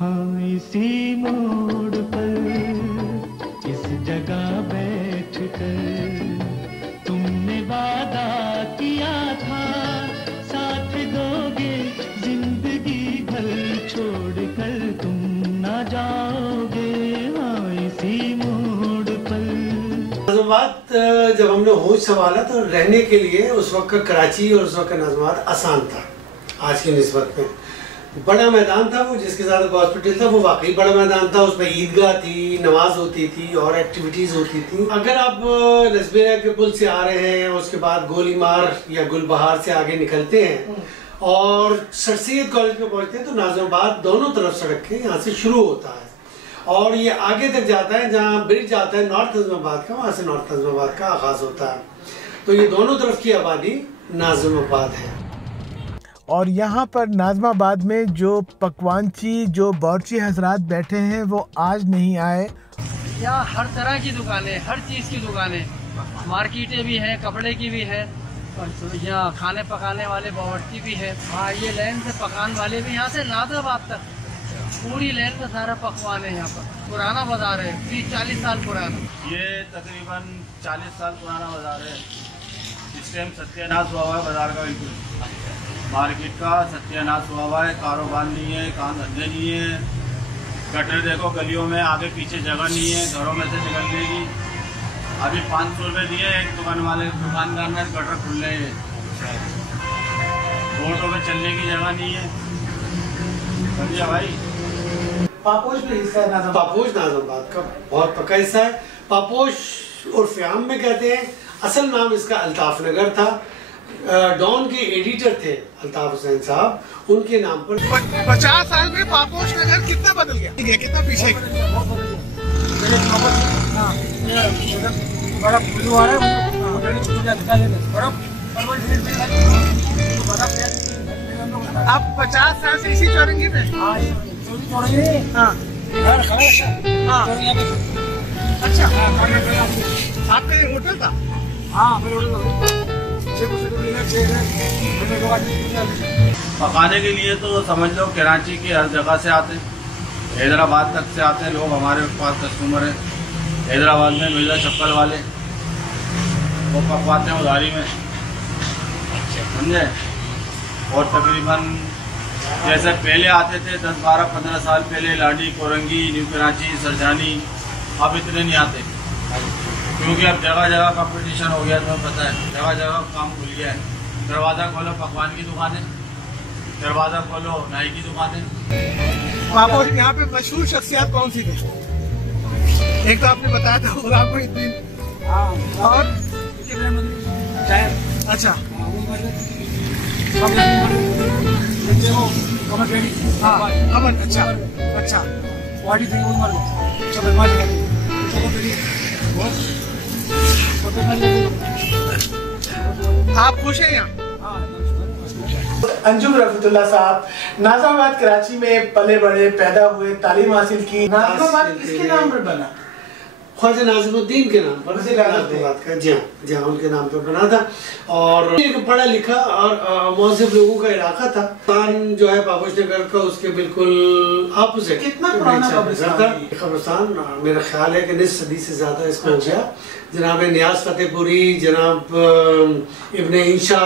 हाँ इसी मोड़ पर इस जगह बैठ कर तुमने वादा किया था, साथ दोगे जिंदगी भर, छोड़ कर तुम ना जाओगे, हाँ इसी मोड़ पर। नाज़िमाबाद जब हमने होश संभाला तो रहने के लिए उस वक्त कराची और उस वक्त नाज़िमाबाद आसान था आज की निस्बत में। बड़ा मैदान था वो, जिसके साथ हॉस्पिटल था, वो वाकई बड़ा मैदान था। उसमें ईदगाह थी, नमाज होती थी और एक्टिविटीज़ होती थी। अगर आप लसबेरिया के पुल से आ रहे हैं, उसके बाद गोलीमार या गुलबहार से आगे निकलते हैं और सर सैयद कॉलेज में पहुंचते हैं तो नाज़िमाबाद दोनों तरफ सड़क के यहाँ से शुरू होता है और ये आगे तक जाता है। जहाँ ब्रिज आता है नॉर्थ नाज़िमाबाद का, वहाँ से नॉर्थ नाज़िमाबाद का आगाज़ होता है। तो ये दोनों तरफ की आबादी नाज़िमाबाद है। और यहाँ पर नाज़िमाबाद में जो पकवानची, जो बावर्ची हजरात बैठे हैं वो आज नहीं आए। यहाँ हर तरह की दुकानें, हर चीज़ की दुकानें, मार्केटें भी हैं, कपड़े की भी है, यहाँ खाने पकाने वाले बावर्ची भी है। हाँ, ये लाइन से पकान वाले भी, यहाँ से नाज़िमाबाद तक पूरी लाइन में सारा पकवान है। यहाँ पर पुराना बाजार है, 30-40 साल पुराना। ये तकरीबन 40 साल पुराना बाजार है। इस टाइम सत्यानाश हुआ है बाजार का, बिल्कुल मार्केट का सत्यानाश हुआ है। कारोबार नहीं है, काम धंधे नहीं है। गटर देखो गलियों में, आगे पीछे जगह नहीं है घरों में से निकलने की। अभी 500 रुपये दिए एक दुकानदार में, गटर खुल रहे हैं। रोडों में चलने की जगह नहीं है। समझिए भाई। पापोश भी हिस्सा है, पापोश नाज़िमाबाद का बहुत पक्का हिस्सा है। पापोश उर्फ आम में कहते हैं। असल नाम इसका अल्ताफ नगर था। डॉन के एडिटर थे अल्ताफ हुसैन साहब, उनके नाम पर। 50 साल में पापोश नगर कितना बदल गया, कितना पीछे। आप 50 साल से इसी चौरंगी में? हाँ। अच्छा, आपका ये होटल था? हाँ, पकाने के लिए तो समझ लो कराची के हर जगह से आते हैं, हैदराबाद तक से आते हैं लोग। हमारे पास कस्टमर है हैदराबाद में, मिर्जा चप्पल वाले, वो पकवाते हैं उधारी में, समझे। और तकरीबन जैसे पहले आते थे 10, 12, 15 साल पहले, लाडी, कोरंगी, न्यू कराची, सरजानी, अब इतने नहीं आते क्योंकि अब जगह जगह कंपटीशन हो गया। तुम्हें पता है, जगह जगह काम खुल गया है। दरवाज़ा खोलो पकवान की दुकानें, दरवाज़ा खोलो नाई की दुकानें। पापोश यहाँ पे मशहूर शख्सियत कौन सी थी? एक तो आपने बताया था गुलाम मुहिद्दीन, और अच्छा अमन, अच्छा अच्छा। आप खुश हैं यहाँ? अंजुम रफीतुल्लाह साहब नाज़िमाबाद कराची में पले बड़े, पैदा हुए, तालीम हासिल की। नाज़िमाबाद किसके नाम पर बना? ख्वाजा नाज़िमुद्दीन के नाम पर नाज़िमाबाद का, जी हाँ उनके नाम पर बना था। और एक पढ़ा लिखा और मौजूद लोगों का इलाका था। पाकिस्तान जो है पापोश नगर का, उसके बिल्कुल ऑपोजिट। कितना पुराना कब्रिस्तान? मेरा ख्याल है कि निस्फ सदी से ज्यादा इसको हो गया। जनाब नियाज फतेहपुरी, जनाब इब्ने इंशा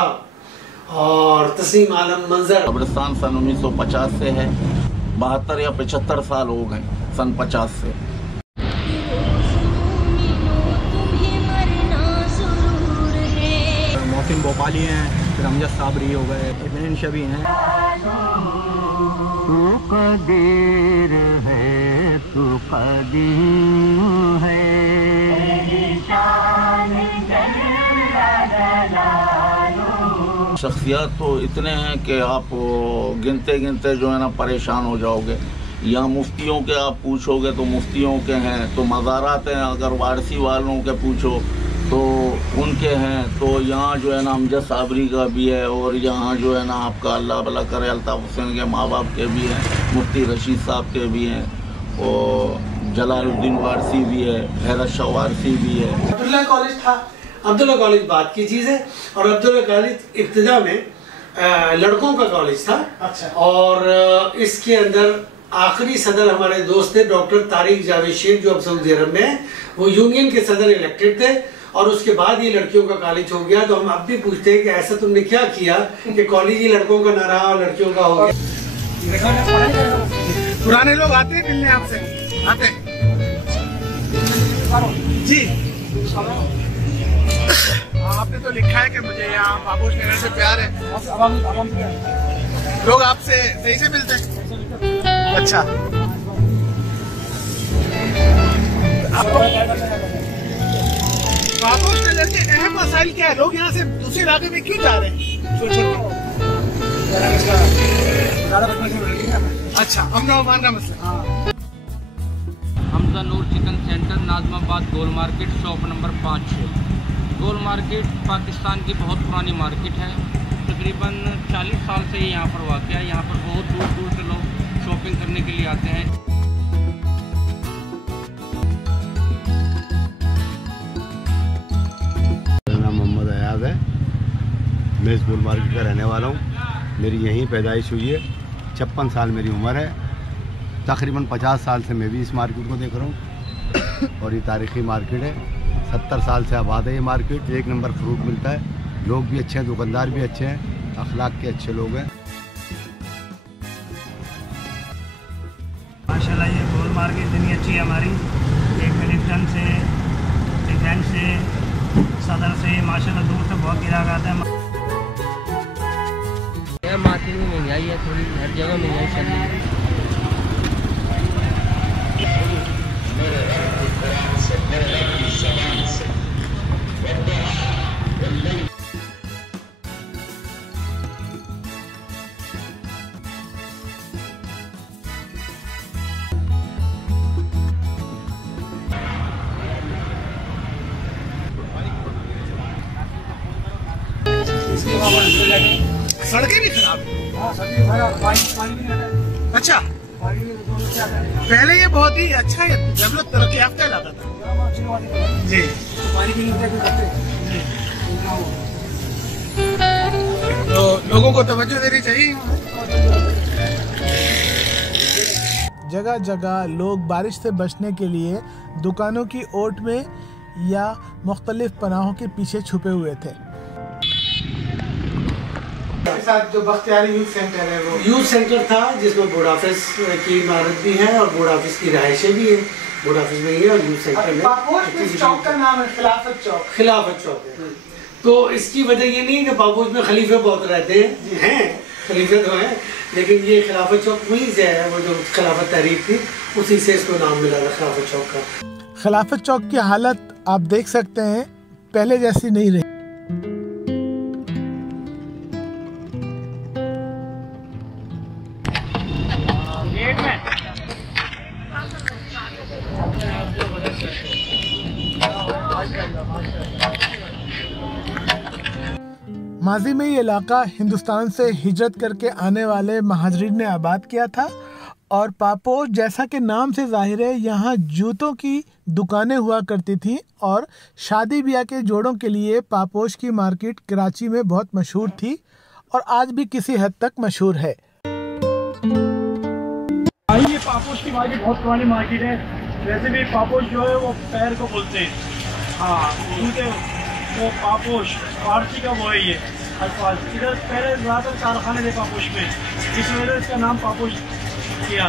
और तस्लीम आलम मंजर। कब्रिस्तान सन 1950 से है, 72 या 75 साल हो गए सन 50 से। मोहसिन भोपाली हैं, फिर अमजद साबरी हो गए, इब्ने इंशा भी हैं। तू कदीर है, तू कदीम है, शख्सियत तो इतने हैं कि आप गिनते गिनते जो है ना परेशान हो जाओगे। यहाँ मुफ्तियों के आप पूछोगे तो मुफ्तियों के हैं, तो मज़ारात हैं, अगर वारसी वालों के पूछो तो उनके हैं। तो यहाँ जो है ना अमजद साबरी का भी है, और यहाँ जो है ना आपका अल्लाह भला करे अल्ताफ हुसैन के माँ बाप के भी हैं, मुफ्ती रशीद साहब के भी हैं, और जलालुद्दीन वारसी भी है, हैदर शाह वारसी भी है। अब्दुल्ला कॉलेज था। अब्दुल्ला कॉलेज बात की चीज़ है, और अब्दुल्ला कॉलेज इब्तिदा में लड़कों का कॉलेज था। अच्छा। और इसके अंदर आखिरी सदर हमारे दोस्त थे डॉक्टर तारिक जावेद शेख, जो अब सऊदी अरब में है। वो यूनियन के सदर इलेक्टेड थे और उसके बाद ये लड़कियों का कॉलेज हो गया। तो हम अब भी पूछते हैं कि ऐसा तुमने क्या किया कि कॉलेज ही लड़कों का ना रहा और लड़कियों का हो गया। पुराने लोग आते हैं मिलने आपसे, आते हैं जी। आपने तो लिखा है कि मुझे यहाँ पापोश नगर से प्यार है। लोग आपसे सही से मिलते हैं? अच्छा, पापोश नगर के अहम मसाइल क्या है? लोग यहाँ से दूसरे इलाके में क्यों जा रहे हैं? अच्छा, अमन अमान का मसला। हमजा नूर चिकन सेंटर, नाजमाबाद, गोल मार्केट, शॉप नंबर 5। गोल मार्केट पाकिस्तान की बहुत पुरानी मार्केट है। तकरीबन 40 साल से यहाँ पर वाक़ है। यहाँ पर बहुत दूर दूर से लोग शॉपिंग करने के लिए आते हैं। मेरा नाम मोहम्मद अयाज है। मैं इस गोल मार्केट का रहने वाला हूँ। मेरी यहीं पैदाइश हुई है। 56 साल मेरी उम्र है। तकरीबन 50 साल से मैं भी इस मार्केट को देख रहा हूँ और ये तारीख़ी मार्केट है। 70 साल से आबाद है ये मार्केट। एक नंबर फ्रूट मिलता है, लोग भी अच्छे हैं, दुकानदार भी अच्छे हैं, अखलाक के अच्छे लोग हैं। माशाल्लाह ये गोल मार्केट इतनी अच्छी है हमारी। एक मिलिटन से, डिफेंस से, सदर से, माशाल्लाह दूर से बहुत गिराक आता है। मार्केट में महंगाई है थोड़ी, हर जगह महंगाई चल रही है। सड़कें भी खराब है। अच्छा, पहले ये बहुत ही अच्छा डेवलप तरक्की याफ्ता इलाका था जी। तो लोगों को तवज्जो देनी चाहिए। जगह जगह लोग बारिश से बचने के लिए दुकानों की ओट में या मुख्तलिफ पनाहों के पीछे छुपे हुए थे। साथ जो बख्तियारी यूथ सेंटर है, वो यूथ सेंटर था जिसमें बोर्ड ऑफिस की इमारत भी है और बोर्ड ऑफिस की रहायशें भी है। बोर्ड ऑफिस में ही है और यूथ सेंटर में। पापोश चौक का नाम है खिलाफत चौक। खिलाफत चौक है। तो इसकी वजह ये नहीं है कि पापोश में खलीफे बहुत रहते हैं, खलीफे तो हैं, लेकिन ये खिलाफत चौक वहीं से है। वो जो खिलाफत तहरीक थी उसी से इसको नाम मिला था खिलाफत चौक का। खिलाफत चौक की हालत आप देख सकते हैं, पहले जैसी नहीं रही। माजी में ये इलाका हिंदुस्तान से हिजरत करके आने वाले महाजरीन ने आबाद किया था और पापोश, जैसा कि नाम से जाहिर है, यहाँ जूतों की दुकानें हुआ करती थी और शादी ब्याह के जोड़ों के लिए पापोश की मार्केट कराची में बहुत मशहूर थी और आज भी किसी हद तक मशहूर है। ये पापोश की मार्केट बहुत पुरानी मार्केट है। वैसे भी पापोश जो है वो पैर को बोलते हैं। हाँ, उनके वो पापोश फारसी का वो है ये अल्फाज। इधर पहले ज़्यादातर कारखाने थे पापोश में, इस वजह से इसका नाम पापोश किया।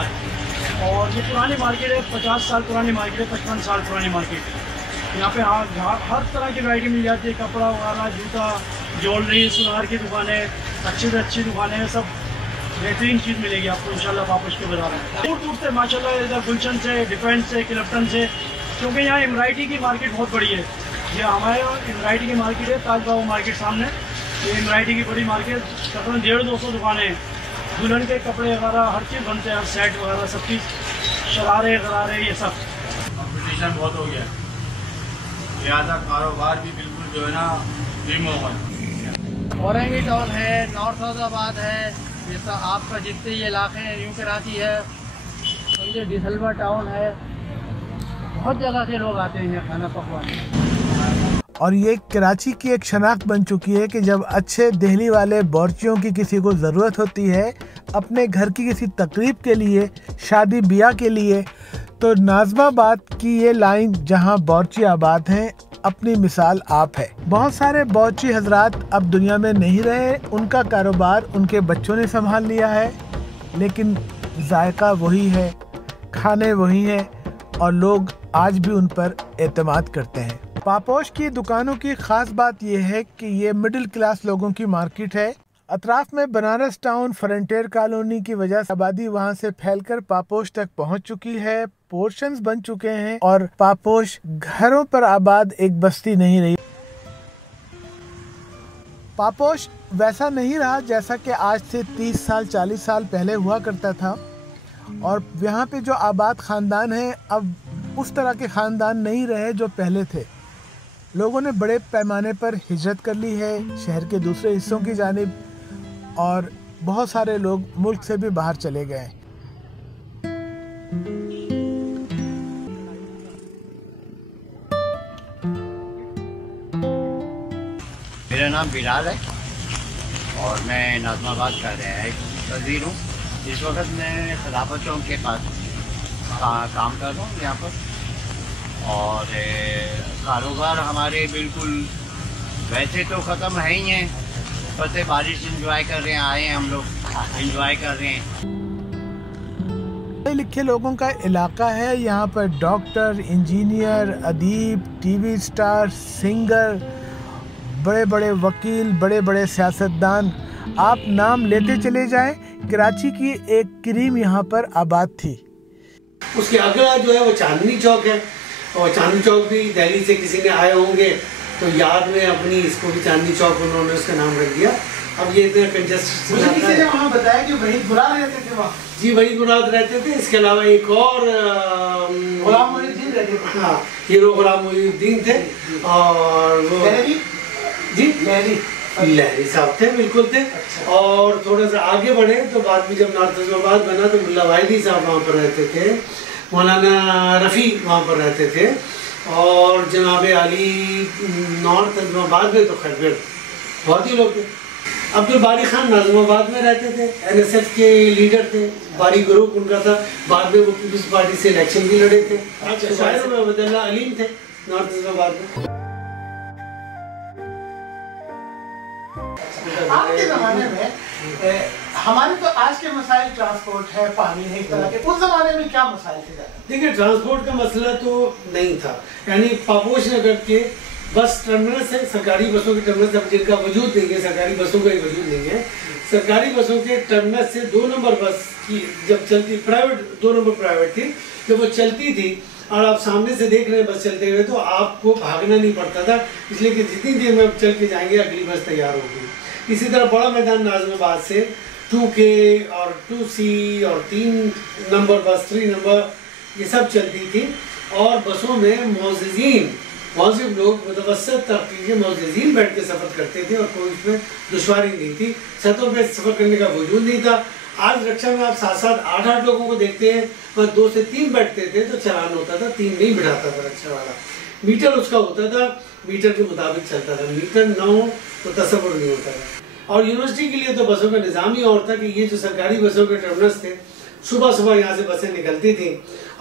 और ये पुरानी मार्केट है, 50 साल पुरानी मार्केट है, 55 साल पुरानी मार्केट। यहाँ पे हर तरह की वैरायटी मिल जाती है, कपड़ा वगैरह, जूता, ज्वेलरी, सुनार की दुकानें, अच्छी से अच्छी दुकानें हैं, सब बेहतरीन चीज़ मिलेगी आपको इंशाल्लाह पापोश के बाजार में। दूर दूर से माशाल्लाह, इधर गुलशन से, डिफेंस से, क्लिफ्टन से, क्योंकि यहाँ एम्ब्रॉयडरी की मार्केट बहुत बड़ी है। ये हमारे एम्ब्रॉयडरी की मार्केट है, ताज बाबू मार्केट सामने। ये एम्ब्रॉयडरी की बड़ी मार्केट, तकरीबन 150-200 दुकानें हैं। दुल्हन के कपड़े वगैरह हर चीज़ बनते हैं, सेट वगैरह सब चीज़, शरारे गरारे, ये सब। कंपटीशन बहुत हो गया, लिहाजा कारोबार भी बिल्कुल जो है ना धीमा हुआ है। औरंगी टाउन है, नॉर्थ फैजाबाद है, जैसा आपका जितने ये इलाके हैं, न्यू कराची है, समझे डिसलवा टाउन है, बहुत जगह से लोग आते हैं यहाँ खाना पकवाने। और ये कराची की एक शनाख्त बन चुकी है कि जब अच्छे दिल्ली वाले बावर्चियों की किसी को ज़रूरत होती है अपने घर की किसी तकरीब के लिए, शादी ब्याह के लिए, तो नाज़माबाद की ये लाइन जहां बावर्ची आबाद हैं अपनी मिसाल आप है। बहुत सारे बावर्ची हजरात अब दुनिया में नहीं रहे, उनका कारोबार उनके बच्चों ने संभाल लिया है, लेकिन जायका वही है, खाने वही हैं और लोग आज भी उन पर एतमाद करते हैं। पापोश की दुकानों की ख़ास बात यह है कि ये मिडिल क्लास लोगों की मार्केट है। अतराफ में बनारस टाउन फ्रंटियर कॉलोनी की वजह से आबादी वहां से फैलकर पापोश तक पहुंच चुकी है, पोर्शंस बन चुके हैं और पापोश घरों पर आबाद एक बस्ती नहीं रही। पापोश वैसा नहीं रहा जैसा कि आज से 30 साल 40 साल पहले हुआ करता था, और यहाँ पे जो आबाद ख़ानदान हैं अब उस तरह के ख़ानदान नहीं रहे जो पहले थे। लोगों ने बड़े पैमाने पर हिजरत कर ली है शहर के दूसरे हिस्सों की जानिब, और बहुत सारे लोग मुल्क से भी बाहर चले गए। मेरा नाम बिलाल है और मैं नाज़माबाद का तस्वीर हूँ। इस वक्त मैं खिलाफत चौक के पास काम कर रहा हूँ यहाँ पर, और कारोबार हमारे बिल्कुल वैसे तो ख़त्म है ही हैं, बस बारिश एंजॉय कर रहे हैं, आए हैं हम लोग एंजॉय कर रहे हैं। पढ़े लिखे लोगों का इलाका है यहाँ पर। डॉक्टर, इंजीनियर, अदीब, टीवी स्टार, सिंगर, बड़े बड़े वकील, बड़े बड़े सियासतदान, आप नाम लेते चले जाएं। कराची की एक क्रीम यहाँ पर आबाद थी। उसके अगला जो है वो चांदनी चौक है, और चांदनी चौक भी दिल्ली से किसी ने आए होंगे तो याद में अपनी इसको भी चांदनी चौक उन्होंने उसका नाम रख दिया। अब ये इतना कंजेस्टेड वहाँ बताया कि वहीद मुराद रहते थे वहाँ। जी, वहीद मुराद रहते थे। इसके अलावा एक और गुलाम मोइनुद्दीन रहते थे। हाँ, हीरो गुलाम मोइनुद्दीन थे, और वो जी लहरी साहब थे, बिल्कुल थे। अच्छा। और थोड़ा सा आगे बढ़े तो बाद में जब नॉर्थ नाज़माबाद बना तो मुल्ला वाहिदी साहब वहाँ पर रहते थे, मौलाना रफ़ी वहाँ पर रहते थे, और जनाब अली नॉर्थ नाज़माबाद में तो खैर बहुत ही लोग थे। अब्दुल बारी खान नाज़माबाद में रहते थे, NSF के लीडर थे, बारी ग्रुप उनका था। बाद में वो पीपल्स पार्टी से इलेक्शन भी लड़े थे। अब्दुल्ला अलीम थे नॉर्थ नाज़माबाद में। आज के ज़माने में हमारे तो आज के मसाइल ट्रांसपोर्ट है, पानी है, इस तरह के। उस ज़माने में क्या मसाइल थे? देखिए, ट्रांसपोर्ट का मसला तो नहीं था, यानी पापोश नगर के बस टर्मिनस है, सरकारी बसों के टर्मिनस, अब जिनका वजूद नहीं है, सरकारी बसों का ही वजूद नहीं है। सरकारी बसों के टर्मिनस से 2 नंबर बस की जब चलती, प्राइवेट 2 नंबर प्राइवेट थी, जब वो चलती थी और आप सामने से देख रहे हैं बस चलते हुए, तो आपको भागना नहीं पड़ता था, इसलिए कि जितनी देर में आप चल के जाएंगे अगली बस तैयार होगी। इसी तरह बड़ा मैदान नाज़माबाद से 2K और 2C और 3 नंबर बस, 3 नंबर, ये सब चलती थी। और बसों में मौज़िब लोग, मुतवस्सित तबके के मौज़िज़ीन बैठ के सफ़र करते थे और कोई उसमें दुश्वारी नहीं थी। छतों पे सफ़र करने का वजूद नहीं था। आज रिक्शा में आप 7-7, 8-8 लोगों को देखते हैं, बस 2 से 3 बैठते थे तो चालान होता था, 3 नहीं बिठाता था रिक्शा वाला। मीटर उसका होता था, मीटर के मुताबिक चलता था, मीटर ना हो तो तसव्वुर नहीं होता था। और यूनिवर्सिटी के लिए तो बसों का निज़ाम ही और था कि ये जो सरकारी बसों के टर्मिनस थे, सुबह सुबह यहाँ से बसें निकलती थी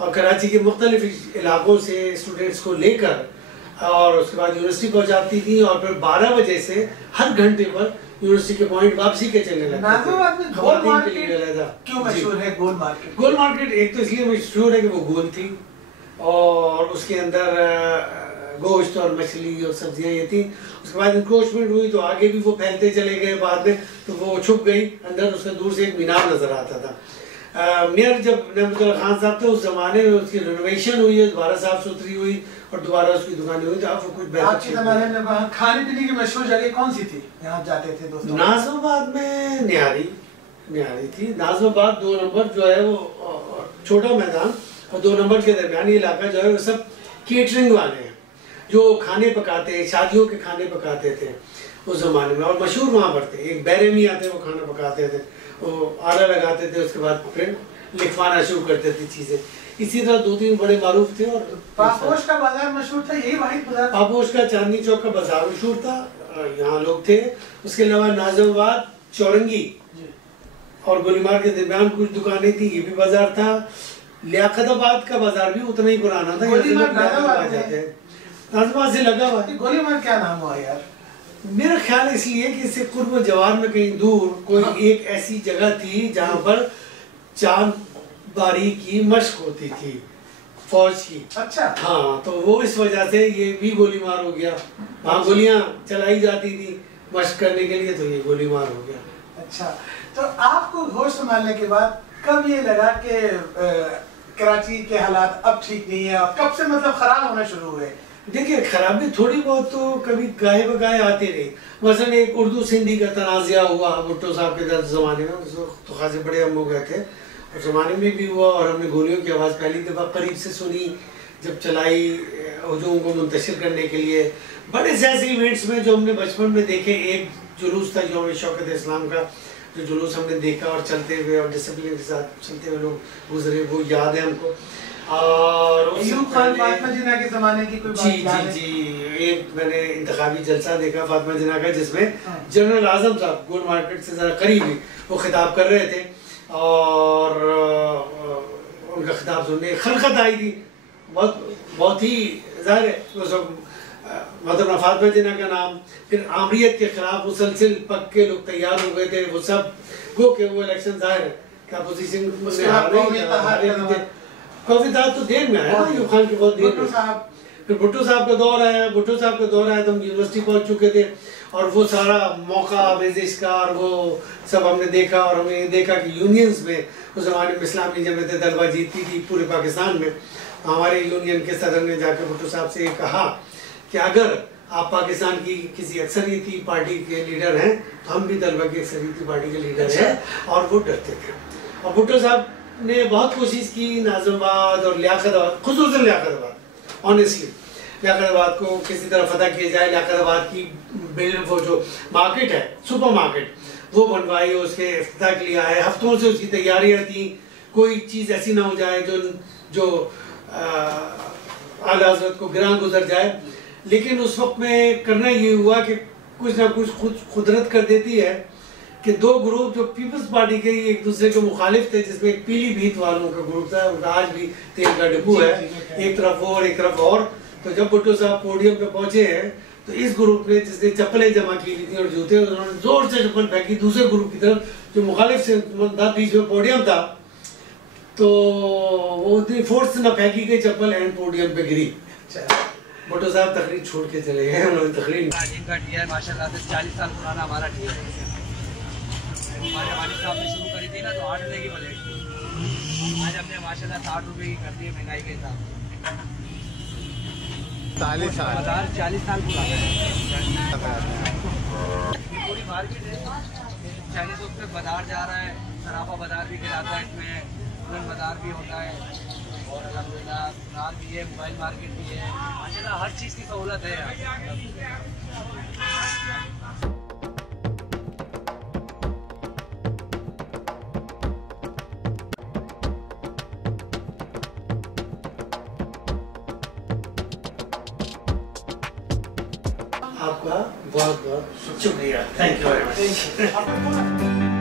और कराची के मुख्तलिफ इलाकों से स्टूडेंट्स को लेकर और उसके बाद यूनिवर्सिटी पहुँचाती थी, और फिर 12 बजे से हर घंटे पर यूनिवर्सिटी के पॉइंट वापसी के चलने लगे। क्यों मशहूर है गोल मार्केट? गोल मार्केट एक तो इसलिए मशहूर है कि वो गोल थी और उसके अंदर गोश्त और मछली और सब्जियां ये थी। उसके बाद इंक्रोचमेंट हुई तो आगे भी वो फैलते चले गए, बाद में तो वो छुप गई अंदर, उसका दूर से एक मीनार नजर आता था। मेयर जब रहमतुल्लाह खान साहब थे उस जमाने में उसकी रिनोवेशन हुई है, दोबारा साफ सुथरी हुई और दोबारा उसकी दुकानें हुई, तो आप कुछ बेहतर। खाने पीने की मशहूर जगह कौन सी थी? यहाँ जाते थे दोस्तों? नाज़माबाद में निहारी थी। नाज़माबाद 2 नंबर जो है वो छोटा मैदान और 2 नंबर के दरमियानी इलाका जो है वो सब केटरिंग वाले हैं जो खाने पकाते हैं, शादियों के खाने पकाते थे उस ज़माने में, और मशहूर वहाँ पर थे। एक बैरेमी आते वो खाना पकाते थे, वो आला लगाते थे, उसके बाद फिर लिखवाना शुरू कर देती चीज़ें। इसी तरह 2-3 बड़े मारूफ थे। और पापोश का बाजार मशहूर था, यही वाहिद बाजार? पापोश का चांदनी चौक का बाजार मशहूर था, यहाँ लोग थे। उसके अलावा नाजिमाबाद, चौरंगी और गोलीमार के दरमियान कुछ दुकानें थी, ये भी बाजार था। लियाकताबाद का बाजार भी उतना ही पुराना था। नाजिमाबाद से लगा हुआ। गोलीमार क्या नाम हुआ यार? मेरा ख्याल इसलिए कि इससे कुर्ब जवार में कहीं दूर कोई एक ऐसी जगह थी जहाँ पर चांदबारी की मश्क होती थी फौज की। अच्छा। हाँ, तो वो इस वजह से ये भी गोलीमार हो गया। वहाँ गोलियाँ चलाई जाती थी मश्क करने के लिए, तो ये गोलीमार हो गया। अच्छा, तो आपको होश संभालने के बाद कब ये लगा कि कराची के हालात अब ठीक नहीं है, और कब से मतलब खराब होना शुरू हुए? देखिए, खराबी थोड़ी बहुत तो कभी गाहे बगाहे आती रही। मसलन एक उर्दू सिंधी का तनाज़ा हुआ भुट्टो साहब के ज़माने में, उस वक्त तो खासे बड़े हम हो गए थे, और ज़माने में भी हुआ। और हमने गोलियों की आवाज़ पहली दफ़ा करीब से सुनी जब चलाई हजूम को मुंतशिर करने के लिए। बड़े से ऐसे इवेंट्स में जो हमने बचपन में देखे, एक जुलूस था यौम शौकत इस्लाम का, जो जुलूस हमने देखा और चलते हुए और डिसिप्लिन के साथ चलते हुए लोग गुजरे, वो याद है हमको। और फातिमा जिन्ना के ज़माने की कोई बात? जी, एक मैंने इंतखाबी जलसा देखा फातिमा जिन्ना का, जिसमें जनरल आजम साहब गोल मार्केट से ज़रा करीब ही वो खिताब कर रहे थे, और उनका खिताब सुनने खलखत आई थी। बहुत ही ज़ाहिर है मतलब फातिमा जिन्ना का नाम, फिर आमरीत के खिलाफ मुसलसिल पक्के लोग तैयार हो गए थे। वो सब गो के वो इलेक्शन ज़ाहिर है कि अपोजिशन कविता तो देर में आया, यूब खान की बहुत देर में। फिर भुट्टो साहब का दौर आया। भुट्टो साहब का दौर आया तो हम यूनिवर्सिटी पहुंच चुके थे, और वो सारा मौका आमेज़श का और वो सब हमने देखा। और हमने देखा कि यूनियंस में उस ज़माने में इस्लामी जमात तलबा जीतती थी पूरे पाकिस्तान में। हमारे यूनियन के सदर ने जाकर भुट्टो साहब से कहा कि अगर आप पाकिस्तान की किसी अक्सरियती पार्टी के लीडर हैं तो हम भी तलबा की अक्सरियती पार्टी के लीडर हैं, और वो डरते थे। और भुट्टो साहब ने बहुत कोशिश की नाजिमाबाद और लियाकताबाद, खुसूसन लियाकताबाद, ऑनेस्टली लियाकताबाद को किसी तरह फतह किया जाए। लियाकताबाद की वो जो मार्केट है, सुपर मार्केट, वो बनवाई, उसके इफ्तिताह के लिए आए। हफ्तों से उसकी तैयारियाँ थी, कोई चीज़ ऐसी ना हो जाए जो आला हज़रत को गिरां गुजर जाए। लेकिन उस वक्त में करना ये हुआ कि कुछ ना कुछ कुदरत कर देती है कि दो ग्रुप जो पीपल्स पार्टी के एक दूसरे के मुखालिफ थे, जिसमें एक पीलीभीत वालों का ग्रुप था, उनका आज भी तेल का डिपो है, एक तरफ वो और एक तरफ और। तो जब भुट्टो साहब पोडियम पे पहुंचे हैं तो इस ग्रुप ने, जिसने चप्पलें जमा की थी और जूते, उन्होंने जोर से चप्पल फेंकी दूसरे ग्रुप की तरफ जो मुखालिफ से बीच में पोडियम था। तो वो उतनी फोर्स न फेंकी गई चप्पल, एंड पोडियम पे गिरी। भुट्टो साहब तकरीर छोड़ के चले गए। उन्होंने तकरीर इनका टी है माशाल्लाह से 40 साल पुराना हमारा टी है। हमारे वालिद साहब ने शुरू करी थी ना, तो 8 रुपये की प्लेट, आज हमने माशाल्लाह 60 रुपये की कर दी है महंगाई के हिसाब से। 40 साल बाजार 40 साल पुराना है। पूरी मार्केट है, चाइनीज उस पर बाजार जा रहा है, सराफा बाजार भी गिराता है, इसमें फूलन बाजार भी होता है, और अल्हम्दुलिल्लाह सुनार भी है, मोबाइल मार्केट भी है, माशाल्लाह हर चीज़ की सहूलत है यहाँ। आपका बहुत बहुत शुक्रिया। Thank you very much.